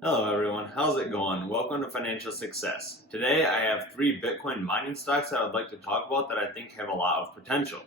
Hello everyone, how's it going? Welcome to Financial Success. Today I have 3 Bitcoin mining stocks that I would like to talk about that I think have a lot of potential.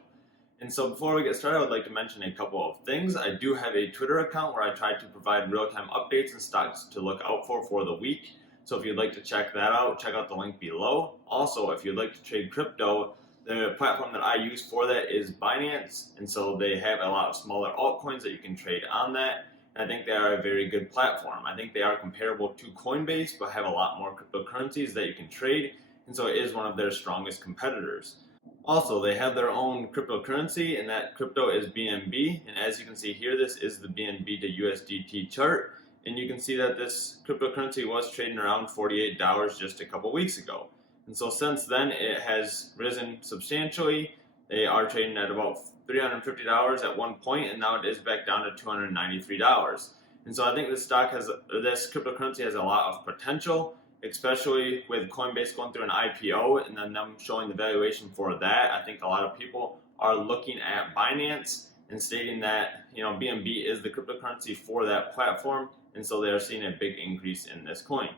And so before we get started, I would like to mention a couple of things. I do have a Twitter account where I try to provide real-time updates and stocks to look out for the week. So if you'd like to check that out, check out the link below. Also, if you'd like to trade crypto, the platform that I use for that is Binance. And so they have a lot of smaller altcoins that you can trade on that. I think they are a very good platform. I think they are comparable to Coinbase, but have a lot more cryptocurrencies that you can trade, and so it is one of their strongest competitors. Also, they have their own cryptocurrency, and that crypto is BNB. And as you can see here, this is the BNB to USDT chart, and you can see that this cryptocurrency was trading around $48 just a couple weeks ago. And so since then, it has risen substantially. They are trading at about $350 at one point, and now it is back down to $293. And so I think this cryptocurrency has a lot of potential, especially with Coinbase going through an IPO and then them showing the valuation for that. I think a lot of people are looking at Binance and stating that BNB is the cryptocurrency for that platform, and so they are seeing a big increase in this coin.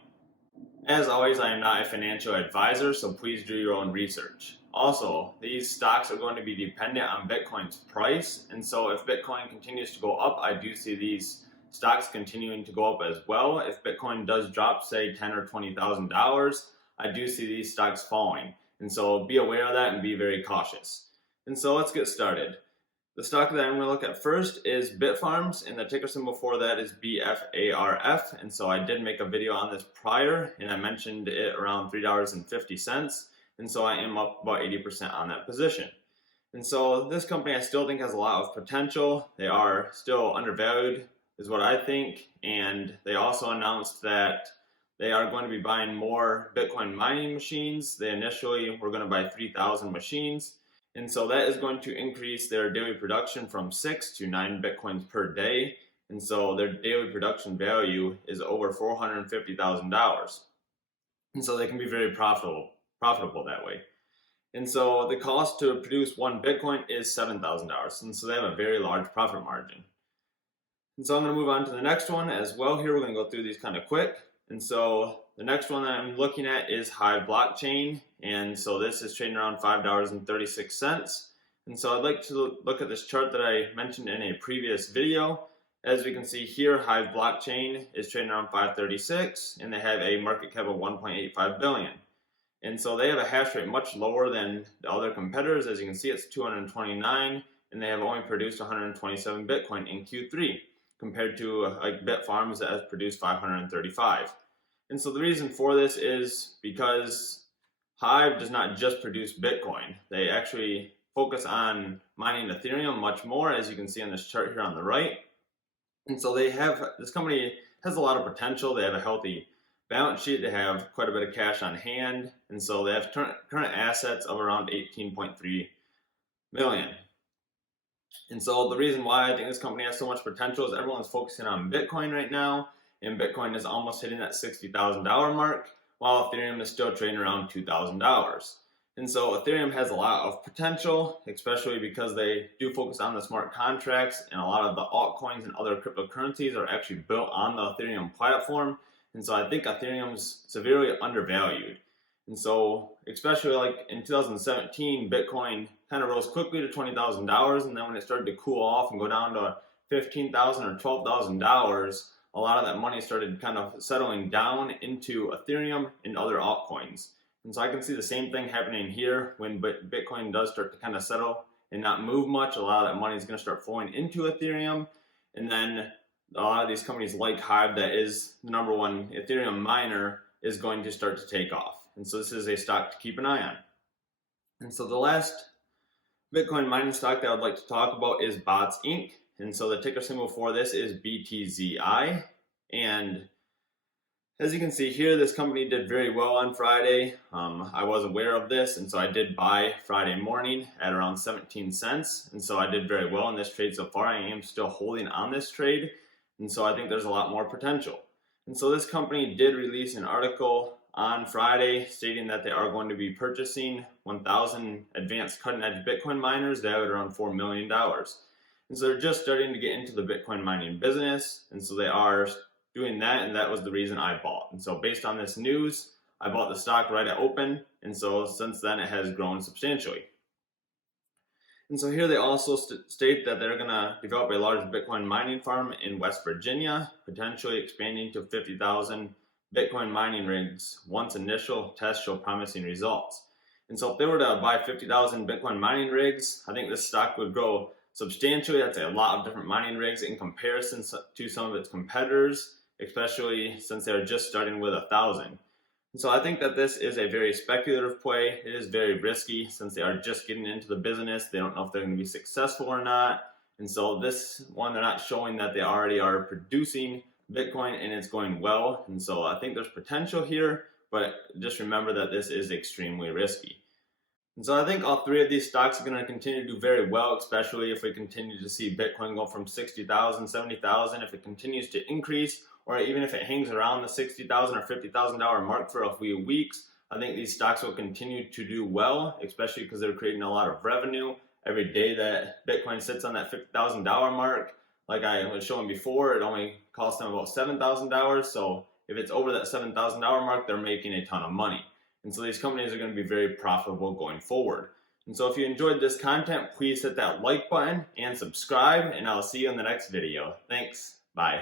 As always, I am not a financial advisor, so please do your own research. Also, these stocks are going to be dependent on Bitcoin's price, and so if Bitcoin continues to go up, I do see these stocks continuing to go up as well. If Bitcoin does drop, say $10,000 or $20,000, I do see these stocks falling, and so be aware of that and be very cautious. And so let's get started. The stock that I'm going to look at first is Bitfarms, and the ticker symbol for that is BFARF. And so I did make a video on this prior, and I mentioned it around $3.50. And so I am up about 80% on that position. And so this company I still think has a lot of potential. They are still undervalued, is what I think. And they also announced that they are going to be buying more Bitcoin mining machines. They initially were going to buy 3,000 machines. And so that is going to increase their daily production from 6 to 9 Bitcoins per day. And so their daily production value is over $450,000. And so they can be very profitable that way. And so the cost to produce one Bitcoin is $7,000. And so they have a very large profit margin. And so I'm going to move on to the next one as well here. We're going to go through these kind of quick. And so the next one that I'm looking at is HIVE blockchain. And so this is trading around $5.36. And so I'd like to look at this chart that I mentioned in a previous video. As we can see here, HIVE blockchain is trading around $5.36, and they have a market cap of $1.85 billion. And so they have a hash rate much lower than the other competitors. As you can see, it's 229, and they have only produced 127 Bitcoin in Q3, compared to like Bitfarms that has produced 535. And so the reason for this is because HIVE does not just produce Bitcoin. They actually focus on mining Ethereum much more, as you can see on this chart here on the right. And so this company has a lot of potential. They have a healthy balance sheet. They have quite a bit of cash on hand. And so they have current assets of around 18.3 million. And so the reason why I think this company has so much potential is everyone's focusing on Bitcoin right now, and Bitcoin is almost hitting that $60,000 mark, while Ethereum is still trading around $2,000. And so Ethereum has a lot of potential, especially because they do focus on the smart contracts, and a lot of the altcoins and other cryptocurrencies are actually built on the Ethereum platform. And so I think Ethereum's severely undervalued. And so, especially like in 2017, Bitcoin kind of rose quickly to $20,000, and then when it started to cool off and go down to $15,000 or $12,000, a lot of that money started kind of settling down into Ethereum and other altcoins. And so I can see the same thing happening here when Bitcoin does start to kind of settle and not move much. A lot of that money is going to start flowing into Ethereum, and then a lot of these companies like HIVE, that is the number one Ethereum miner, is going to start to take off. And so this is a stock to keep an eye on. And so the last Bitcoin mining stock that I would like to talk about is BOTS Inc. And so the ticker symbol for this is BTZI. And as you can see here, this company did very well on Friday. I was aware of this, and so I did buy Friday morning at around 17 cents. And so I did very well in this trade so far. I am still holding on this trade. And so I think there's a lot more potential. And so this company did release an article on Friday stating that they are going to be purchasing 1,000 advanced cutting-edge Bitcoin miners valued around $4 million. And so they're just starting to get into the Bitcoin mining business. And so they are doing that, and that was the reason I bought. And so based on this news, I bought the stock right at open, and so since then it has grown substantially. And so here they also state that they're going to develop a large Bitcoin mining farm in West Virginia, potentially expanding to 50,000 Bitcoin mining rigs once initial tests show promising results. And so if they were to buy 50,000 Bitcoin mining rigs, I think this stock would grow substantially. That's a lot of different mining rigs in comparison to some of its competitors, especially since they're just starting with 1,000. And so I think that this is a very speculative play. It is very risky since they are just getting into the business. They don't know if they're going to be successful or not. And so this one, they're not showing that they already are producing Bitcoin and it's going well. And so I think there's potential here, but just remember that this is extremely risky. And so I think all three of these stocks are going to continue to do very well, especially if we continue to see Bitcoin go from 60,000, 70,000, if it continues to increase, or even if it hangs around the $60,000 or $50,000 mark for a few weeks. I think these stocks will continue to do well, especially because they're creating a lot of revenue. Every day that Bitcoin sits on that $50,000 mark, like I was showing before, it only costs them about $7,000. So if it's over that $7,000 mark, they're making a ton of money. And so these companies are going to be very profitable going forward. And so if you enjoyed this content, please hit that like button and subscribe, and I'll see you in the next video. Thanks. Bye.